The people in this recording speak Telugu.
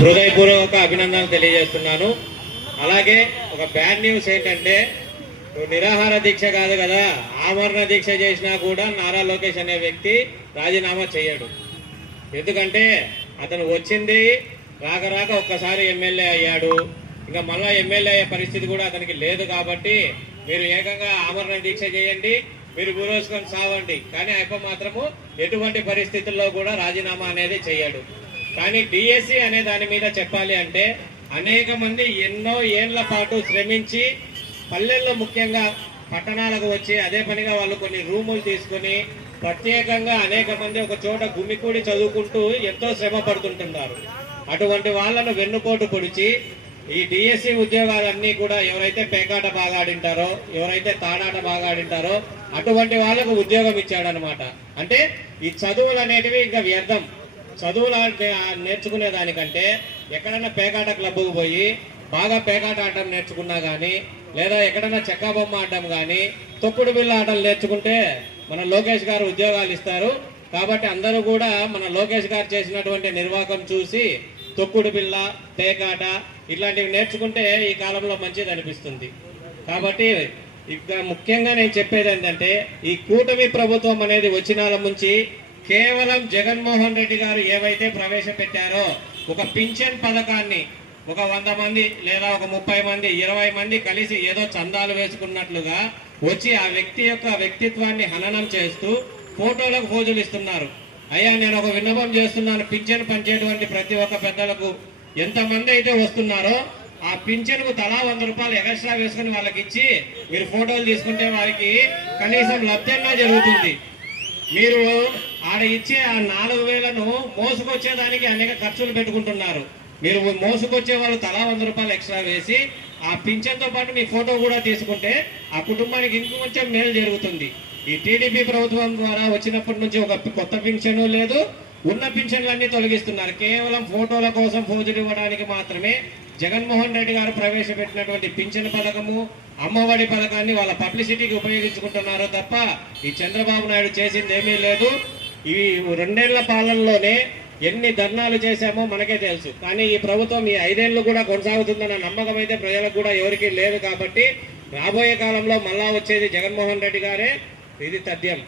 హృదయపూర్వక అభినందనలు తెలియజేస్తున్నాను. అలాగే ఒక బ్యాడ్ న్యూస్ ఏంటంటే నిరాహార దీక్ష కాదు కదా, ఆమరణ దీక్ష చేసినా కూడా నారా లోకేష్ అనే వ్యక్తి రాజీనామా చేయడు. ఎందుకంటే అతను వచ్చింది రాక ఒక్కసారి ఎమ్మెల్యే అయ్యాడు, ఇంకా మళ్ళా ఎమ్మెల్యే అయ్యే పరిస్థితి కూడా అతనికి లేదు. కాబట్టి మీరు ఏకంగా ఆమరణ దీక్ష చేయండి, మీరు గురోసుకొని సావండి, కానీ అయిపో మాత్రము ఎటువంటి పరిస్థితుల్లో కూడా రాజీనామా అనేది చేయడు. కానీ డిఎస్సి అనే దాని మీద చెప్పాలి అంటే అనేక మంది ఎన్నో ఏళ్ల పాటు శ్రమించి పల్లెల్లో ముఖ్యంగా పట్టణాలకు వచ్చి అదే పనిగా వాళ్ళు కొన్ని రూములు తీసుకుని ప్రత్యేకంగా అనేక మంది ఒక చోట గుమికూడి చదువుకుంటూ ఎంతో శ్రమ పడుతుంటున్నారు. అటువంటి వాళ్ళను వెన్నుపోటు పొడిచి ఈ డిఎస్సి ఉద్యోగాలన్నీ కూడా ఎవరైతే పేకాట బాగా ఆడింటారో, ఎవరైతే తాడాట బాగా ఆడింటారో అటువంటి వాళ్ళకు ఉద్యోగం ఇచ్చాడనమాట. అంటే ఈ చదువులు అనేటివి ఇంకా వ్యర్థం. చదువులు నేర్చుకునే దానికంటే ఎక్కడైనా పేకాట క్లబ్కు పోయి బాగా పేకాట ఆడటం నేర్చుకున్నా కానీ, లేదా ఎక్కడైనా చెక్క బొమ్మ ఆడటం కానీ, తొక్కుడు బిళ్ళ ఆటలు నేర్చుకుంటే మన లోకేష్ గారు ఉద్యోగాలు ఇస్తారు. కాబట్టి అందరూ కూడా మన లోకేష్ గారు చేసినటువంటి నిర్వాహకం చూసి తొక్కుడు బిళ్ళ, పేకాట ఇట్లాంటివి నేర్చుకుంటే ఈ కాలంలో మంచిది అనిపిస్తుంది. కాబట్టి ఇక ముఖ్యంగా నేను చెప్పేది ఏంటంటే ఈ కూటమి ప్రభుత్వం అనేది వచ్చినాల నుంచి కేవలం జగన్మోహన్ రెడ్డి గారు ఏవైతే ప్రవేశపెట్టారో ఒక పింఛన్ పథకాన్ని ఒక 100 మంది లేదా ఒక 30 మంది 20 మంది కలిసి ఏదో చందాలు వేసుకున్నట్లుగా వచ్చి ఆ వ్యక్తి యొక్క వ్యక్తిత్వాన్ని హననం చేస్తూ ఫోటోలకు ఫోజులు ఇస్తున్నారు. అయ్యా, నేను ఒక విన్నపం చేస్తున్నాను, పింఛన్ పంచేటువంటి ప్రతి ఒక్క పెద్దలకు ఎంతమంది అయితే వస్తున్నారో ఆ పింఛన్కు తలా 100 రూపాయలు ఎక్స్ట్రా వేసుకుని వాళ్ళకి ఇచ్చి మీరు ఫోటోలు తీసుకుంటే వారికి కనీసం లబ్ధంగా జరుగుతుంది. మీరు ఆడ ఇచ్చే ఆ 4000ను మోసుకొచ్చేదానికి అనేక ఖర్చులు పెట్టుకుంటున్నారు. మీరు మోసుకొచ్చే వాళ్ళు తలా 100 రూపాయలు ఎక్స్ట్రా వేసి ఆ పింఛన్తో పాటు మీ ఫోటో కూడా తీసుకుంటే ఆ కుటుంబానికి ఇంకొంచెం మేలు జరుగుతుంది. ఈ టీడీపీ ప్రభుత్వం ద్వారా వచ్చినప్పటి నుంచి ఒక కొత్త పింఛను లేదు, ఉన్న పింఛన్లన్నీ తొలగిస్తున్నారు. కేవలం ఫోటోల కోసం ఫోజులు ఇవ్వడానికి మాత్రమే జగన్మోహన్ రెడ్డి గారు ప్రవేశపెట్టినటువంటి పింఛన్ పథకము, అమ్మఒడి పథకాన్ని వాళ్ళ పబ్లిసిటీకి ఉపయోగించుకుంటున్నారు తప్ప ఈ చంద్రబాబు నాయుడు చేసింది ఏమీ లేదు. ఈ 2 ఏళ్ల పాలనలోనే ఎన్ని ధర్నాలు చేశామో మనకే తెలుసు. కానీ ఈ ప్రభుత్వం ఈ 5 ఏళ్ళు కూడా కొనసాగుతుందన్న నమ్మకం అయితే ప్రజలకు కూడా ఎవరికీ లేదు. కాబట్టి రాబోయే కాలంలో మళ్ళా వచ్చేది జగన్మోహన్ రెడ్డి గారే, ఇది తథ్యం.